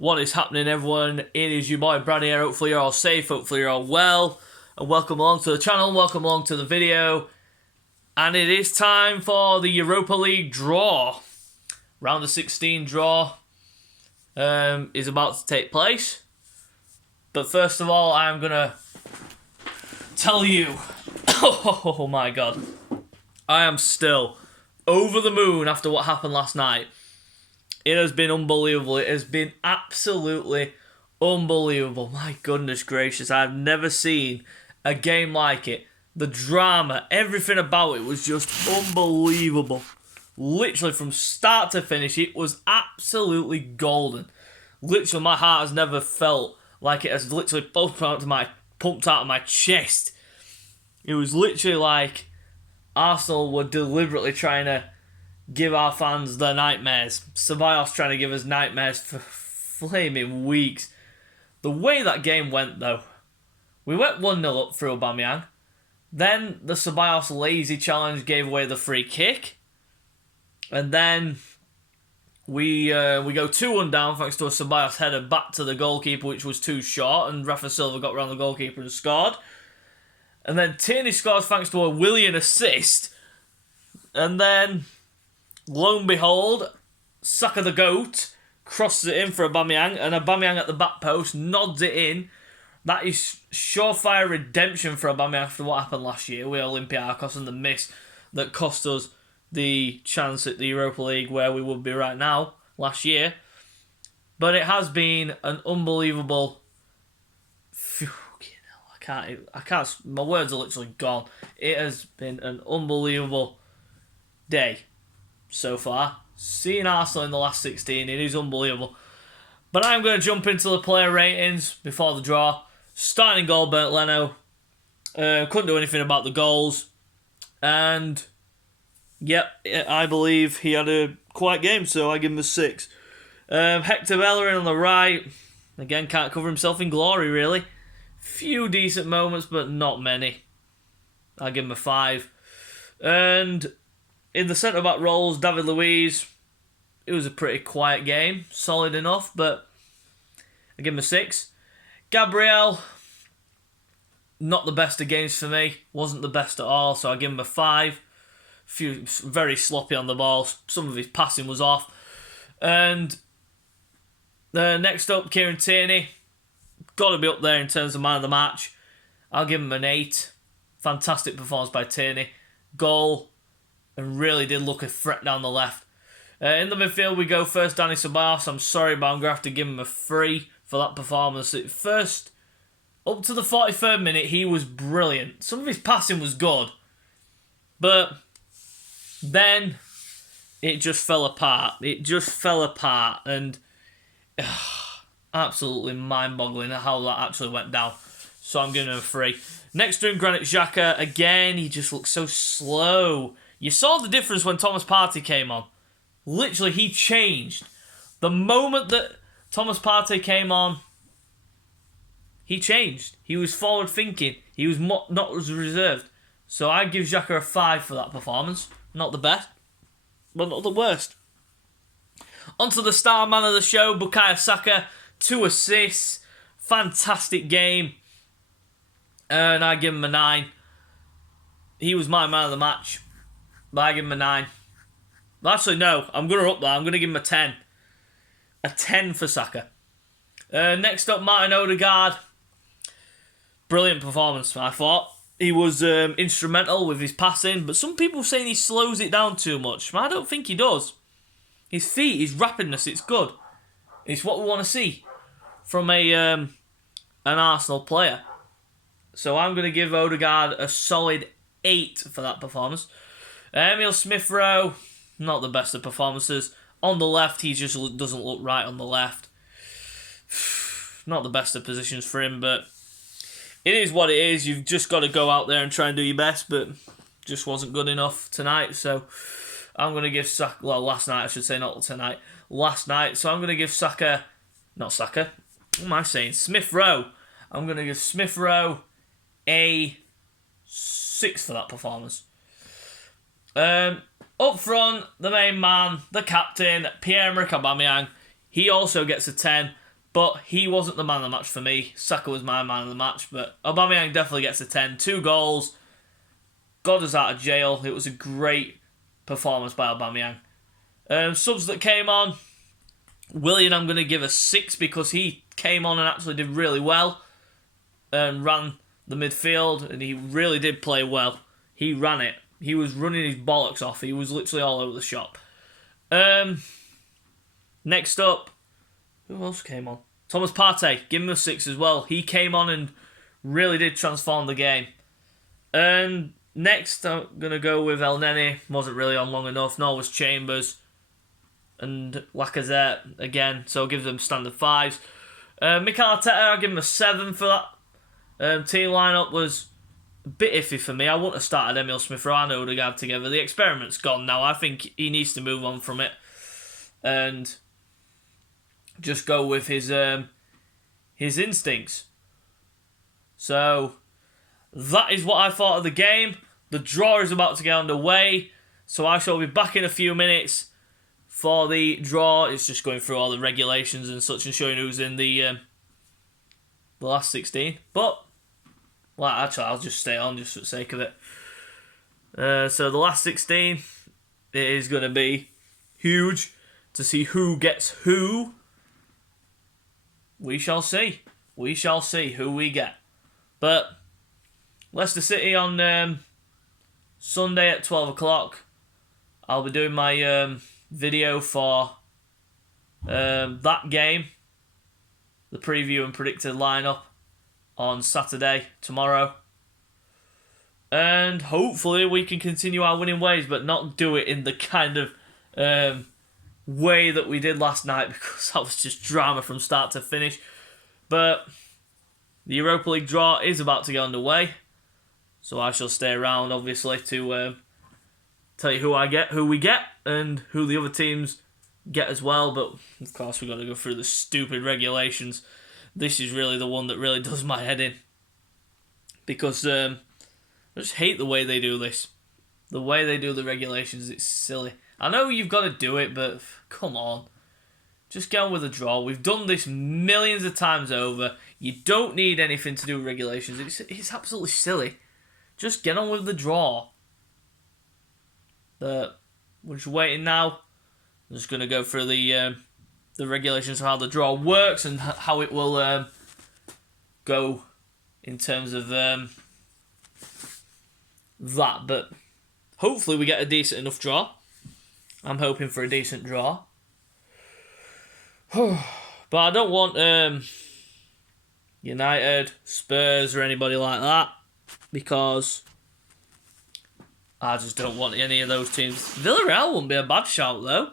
What is happening, everyone? It is your boy Brad here. Hopefully you're all safe, hopefully you're all well, and welcome along to the channel, welcome along to the video. And it is time for the Europa League draw. Round of 16 draw is about to take place. But first of all, I'm going to tell you, oh my god, I am still over the moon after what happened last night. It has been unbelievable. It has been absolutely unbelievable. My goodness gracious, I've never seen a game like it. The drama, everything about it was just unbelievable. Literally from start to finish, it was absolutely golden. Literally, my heart has never felt like it has literally pumped out of my chest. It was literally like Arsenal were deliberately trying to give our fans their nightmares. Ceballos trying to give us nightmares for flaming weeks. The way that game went, though, we went 1-0 up through Aubameyang. Then the Ceballos lazy challenge gave away the free kick. And then we go 2-1 down thanks to a Ceballos header back to the goalkeeper, which was too short, and Rafa Silva got around the goalkeeper and scored. And then Tierney scores thanks to a Willian assist. And then, lo and behold, Saka the GOAT crosses it in for Aubameyang, and Aubameyang at the back post nods it in. That is surefire redemption for Aubameyang after what happened last year with Olympiacos and the miss that cost us the chance at the Europa League where we would be right now last year. But it has been an unbelievable... I can't, my words are literally gone. It has been an unbelievable day so far. Seeing Arsenal in the last 16, it is unbelievable. But I'm going to jump into the player ratings before the draw. Starting goal, Bernd Leno. Couldn't do anything about the goals. And, yep, I believe he had a quiet game, so I give him a 6. Hector Bellerin on the right. Again, can't cover himself in glory, really. Few decent moments, but not many. I'll give him a 5. And in the centre-back roles, David Luiz, it was a pretty quiet game. Solid enough, but I give him a 6. Gabriel, not the best of games for me. Wasn't the best at all, so I give him a 5. Few very sloppy on the ball. Some of his passing was off. And next up, Kieran Tierney. Got to be up there in terms of man of the match. I'll give him an 8. Fantastic performance by Tierney. Goal, and really did look a threat down the left. In the midfield, we go first, Dani Ceballos. I'm sorry, but I'm going to have to give him a 3 for that performance. At first, up to the 43rd minute, he was brilliant. Some of his passing was good. But then, it just fell apart. It just fell apart. And absolutely mind-boggling how that actually went down. So I'm giving him a 3. Next to him, Granit Xhaka. Again, he just looks so slow. You saw the difference when Thomas Partey came on. Literally, he changed. The moment that Thomas Partey came on, he changed. He was forward-thinking. He was not as reserved. So I give Xhaka a 5 for that performance. Not the best, but not the worst. On to the star man of the show, Bukayo Saka. 2 assists. Fantastic game. And I give him a 9. He was my man of the match. But I give him a 9. Actually, no. I'm going to up that. I'm going to give him a 10. A 10 for Saka. Next up, Martin Odegaard. Brilliant performance, I thought. He was instrumental with his passing. But some people saying he slows it down too much. I don't think he does. His feet, his rapidness, it's good. It's what we want to see from an Arsenal player. So I'm going to give Odegaard a solid 8 for that performance. Emil Smith-Rowe, not the best of performances. On the left, he just doesn't look right on the left. Not the best of positions for him, but it is what it is. You've just got to go out there and try and do your best, but just wasn't good enough tonight. So I'm going to give Saka, well, last night I should say, not tonight. Last night, so I'm going to give Saka, not Saka, what am I saying? Smith-Rowe. I'm going to give Smith-Rowe a 6 for that performance. Up front, the main man, the captain, Pierre-Emerick Aubameyang. He also gets a 10. But he wasn't the man of the match for me. Saka was my man of the match, but Aubameyang definitely gets a 10. 2 goals. Got us out of jail. It was a great performance by Aubameyang. Subs that came on. Willian, I'm going to give a 6 because he came on and actually did really well. And ran the midfield, and he really did play well. He ran it. He was running his bollocks off. He was literally all over the shop. Next up, who else came on? Thomas Partey, give him a 6 as well. He came on and really did transform the game. Next, I'm going to go with El Neni. Wasn't really on long enough. Nor was Chambers. And Lacazette again. So I'll give them standard 5s. Mikel Arteta, I'll give him a 7 for that. Team lineup was a bit iffy for me. I wouldn't have started Emil Smith-Rowe and Odegaard together. The experiment's gone now. I think he needs to move on from it. And just go with his instincts. So that is what I thought of the game. The draw is about to get underway, so I shall be back in a few minutes for the draw. It's just going through all the regulations and such and showing who's in the last 16. But well, actually, I'll just stay on just for the sake of it. So the last 16, it is going to be huge to see who gets who. We shall see. We shall see who we get. But Leicester City on Sunday at 12 o'clock. I'll be doing my video for that game. The preview and predicted lineup on Saturday, tomorrow. And hopefully we can continue our winning ways, but not do it in the kind of way that we did last night, because that was just drama from start to finish. But the Europa League draw is about to get underway, so I shall stay around, obviously, to tell you who we get, and who the other teams get as well. But of course, we've got to go through the stupid regulations. This is really the one that really does my head in, because I just hate the way they do this. The way they do the regulations, it's silly. I know you've got to do it, but come on. Just get on with the draw. We've done this millions of times over. You don't need anything to do with regulations. It's absolutely silly. Just get on with the draw. We're just waiting now. I'm just going to go through the regulations of how the draw works and how it will go in terms of that. But hopefully we get a decent enough draw. I'm hoping for a decent draw. But I don't want United, Spurs or anybody like that, because I just don't want any of those teams. Villarreal wouldn't be a bad shout though.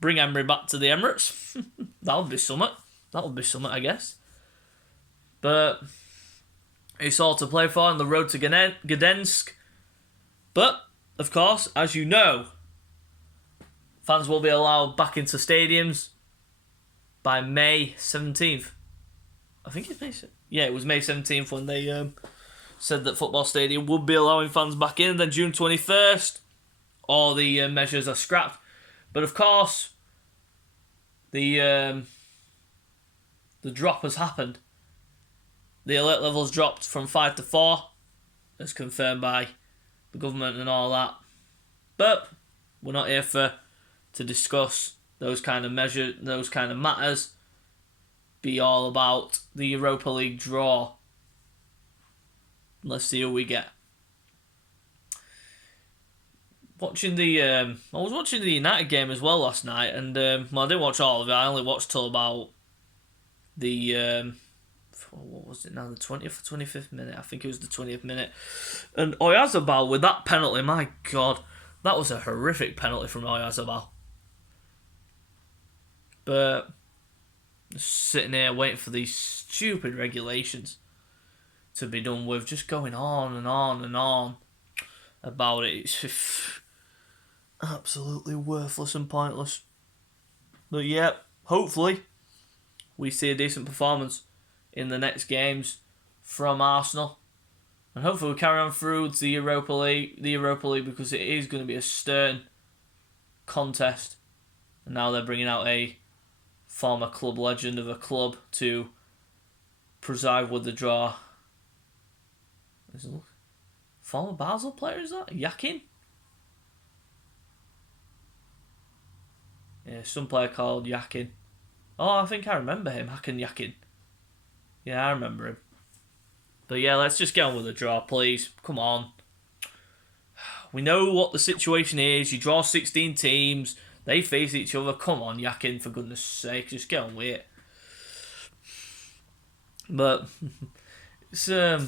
Bring Emery back to the Emirates. That would be something. That would be something, I guess. But it's all to play for on the road to Gdansk. But, of course, as you know, fans will be allowed back into stadiums by May 17th. I think it's May 17th. Yeah, it was May 17th when they said that Football Stadium would be allowing fans back in. Then June 21st, all the measures are scrapped. But of course, the drop has happened. The alert levels dropped from 5 to 4, as confirmed by the government and all that. But we're not here to discuss those kind of measures, those kind of matters. Be all about the Europa League draw. Let's see who we get. I was watching the United game as well last night, and I didn't watch all of it. I only watched till about the what was it now? The 20th or 25th minute? I think it was the 20th minute. And Oyarzabal with that penalty, my God, that was a horrific penalty from Oyarzabal. But just sitting here waiting for these stupid regulations to be done with, just going on and on and on about it. It's just absolutely worthless and pointless. But yeah, hopefully we see a decent performance in the next games from Arsenal, and hopefully we carry on through the Europa League, because it is going to be a stern contest. And now they're bringing out a former club legend of a club to preside with the draw. Former Basel player, is that? Yakin? Yeah, some player called Yakin. Oh, I think I remember him, Hakan Yakin. Yeah, I remember him. But yeah, let's just get on with the draw, please. Come on. We know what the situation is. You draw 16 teams. They face each other. Come on, Yakin, for goodness sake. Just get on with it. But it's not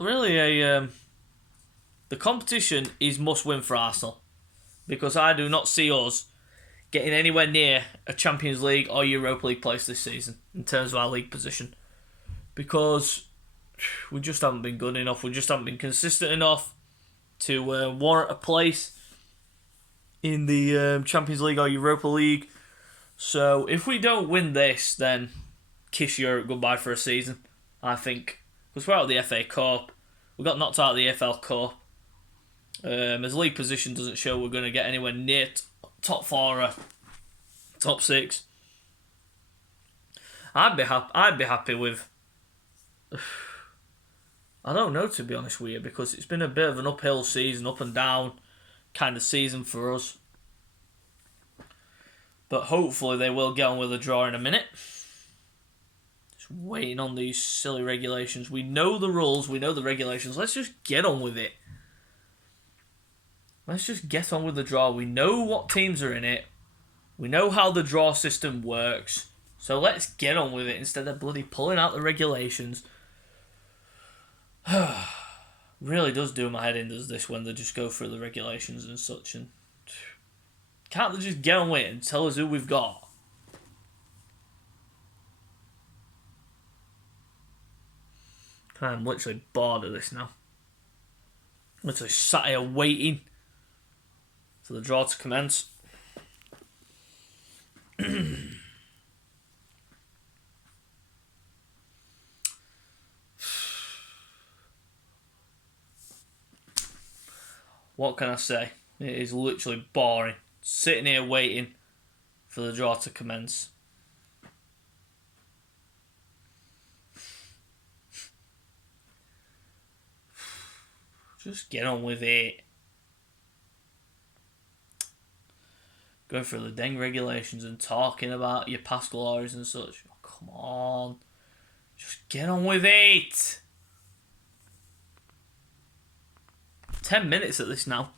really a... the competition is must-win for Arsenal. Because I do not see us getting anywhere near a Champions League or Europa League place this season in terms of our league position. Because we just haven't been good enough. We just haven't been consistent enough to warrant a place in the Champions League or Europa League. So if we don't win this, then kiss Europe goodbye for a season, I think. Because we're out of the FA Cup. We got knocked out of the EFL Cup. As league position doesn't show we're going to get anywhere near top 4 or top 6. I'd be happy with... I don't know, to be honest with you, because it's been a bit of an uphill season, up and down kind of season for us. But hopefully they will get on with a draw in a minute. Just waiting on these silly regulations. We know the rules, we know the regulations. Let's just get on with it. Let's just get on with the draw. We know what teams are in it. We know how the draw system works. So let's get on with it instead of bloody pulling out the regulations. Really does do my head in, does this, when they just go through the regulations and such. And can't they just get on with it and tell us who we've got? I'm literally bored of this now. Literally sat here waiting for the draw to commence. What can I say? It is literally boring. Sitting here waiting for the draw to commence. Just get on with it. Going through the dang regulations and talking about your past glories and such. Oh, come on. Just get on with it. 10 minutes at this now.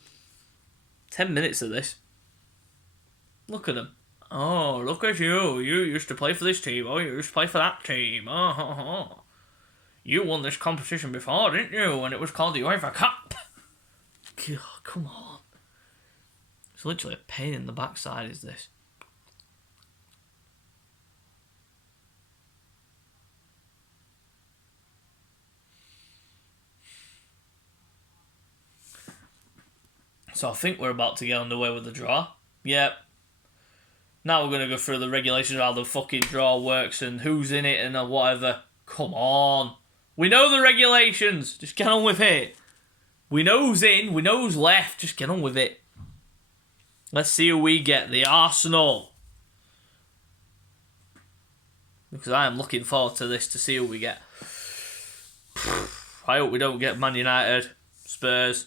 10 minutes of this. Look at them. Oh, look at you. You used to play for this team. Oh, you used to play for that team. Oh. You won this competition before, didn't you? And it was called the UEFA Cup. God, come on. It's literally a pain in the backside, is this? So I think we're about to get underway with the draw. Yep. Now we're going to go through the regulations of how the fucking draw works and who's in it and whatever. Come on. We know the regulations. Just get on with it. We know who's in. We know who's left. Just get on with it. Let's see who we get. The Arsenal. Because I am looking forward to this to see who we get. I hope we don't get Man United, Spurs,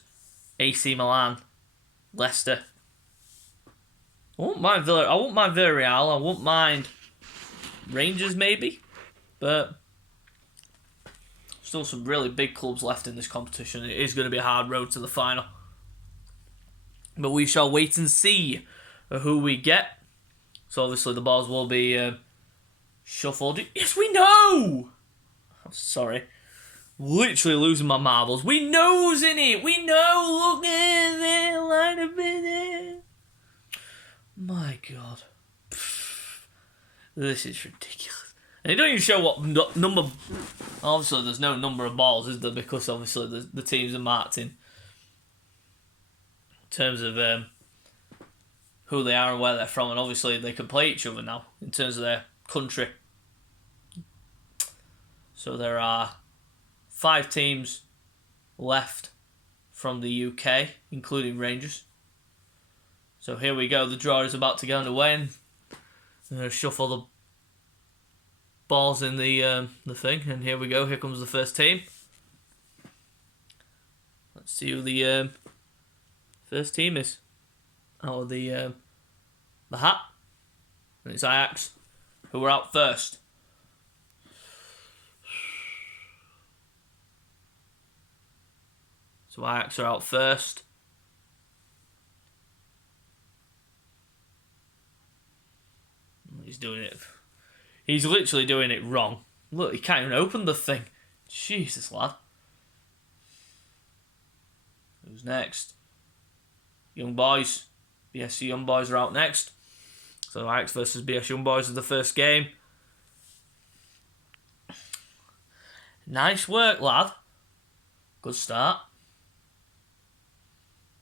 AC Milan, Leicester. I won't mind Villarreal. I won't mind Rangers maybe. But still some really big clubs left in this competition. It is going to be a hard road to the final. But we shall wait and see who we get. So obviously the balls will be shuffled. Yes, we know! I'm sorry. Literally losing my marbles. We know who's in it. We know. Look at that line up in it. My God. This is ridiculous. And they don't even show what number... Obviously, there's no number of balls, is there? Because obviously the teams are marked in terms of who they are and where they're from. And obviously, they can play each other now in terms of their country. So there are 5 teams left from the UK, including Rangers. So here we go. The draw is about to get underway. I'm going to shuffle the balls in the thing, and here we go. Here comes the first team. Let's see who the first team is. Oh, the hat. And it's Ajax, who are out first. So Ajax are out first. He's doing it. He's literally doing it wrong. Look, he can't even open the thing. Jesus, lad. Who's next? Young Boys. BSC Young Boys are out next. So Ajax versus BS Young Boys is the first game. Nice work, lad. Good start.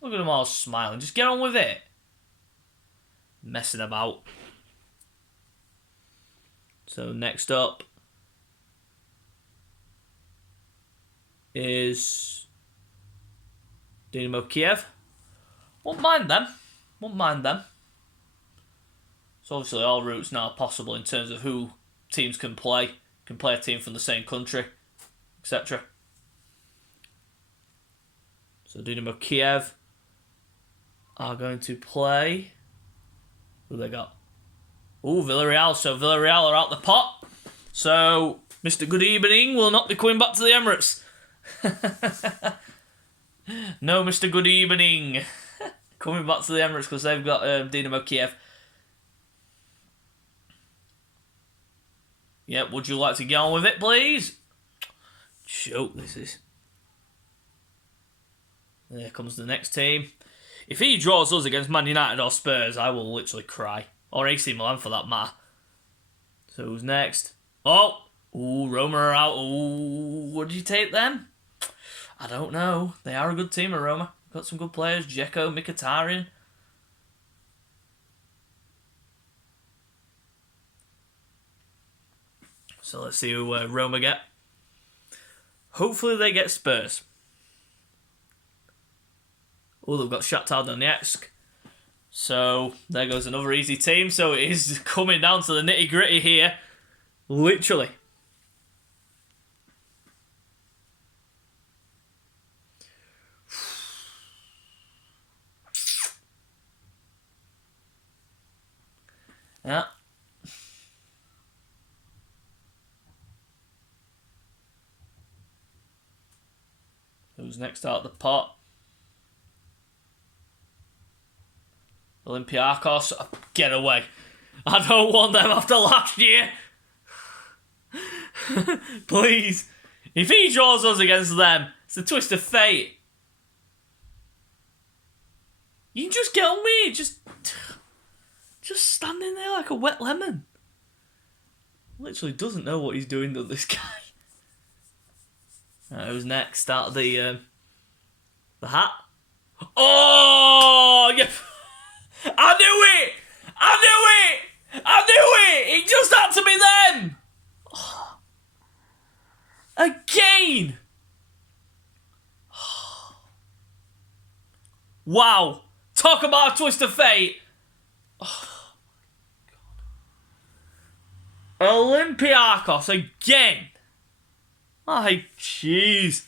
Look at them all smiling. Just get on with it. Messing about. So next up is Dynamo Kiev. Won't mind them. Won't mind them. So obviously all routes now are possible in terms of who teams can play. Can play a team from the same country, etc. So Dynamo Kiev are going to play. Who they got? Ooh, Villarreal. So Villarreal are out the pot. So Mr. Good Evening will not be coming back to the Emirates. No, Mr. Good Evening coming back to the Emirates because they've got Dynamo Kiev. Yeah, would you like to get on with it, please? Choke, this is. There comes the next team. If he draws us against Man United or Spurs, I will literally cry. Or AC Milan for that matter. So who's next? Oh! Ooh, Roma are out. Ooh, would you take them? I don't know. They are a good team, Roma. Got some good players. Dzeko, Mkhitaryan. So let's see who Roma get. Hopefully they get Spurs. Oh, they've got Shakhtar Donetsk. So there goes another easy team. So it is coming down to the nitty gritty here. Literally. Yeah. Who's next out of the pot? Olympiacos. Get away. I don't want them after last year. Please. If he draws us against them, it's a twist of fate. You can just get on me. Just standing there like a wet lemon. Literally doesn't know what he's doing to this guy. Who's next? Out of the hat. Oh, yeah. I knew it! I knew it! I knew it! It just had to be them! Oh. Again! Wow. Talk about a twist of fate. Oh, my God. Olympiacos again. Ay, jeez.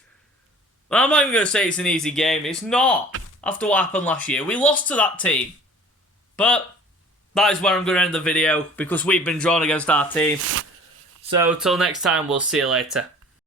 I'm not even going to say it's an easy game. It's not. After what happened last year. We lost to that team. But that is where I'm going to end the video because we've been drawn against our team. So, till next time, we'll see you later.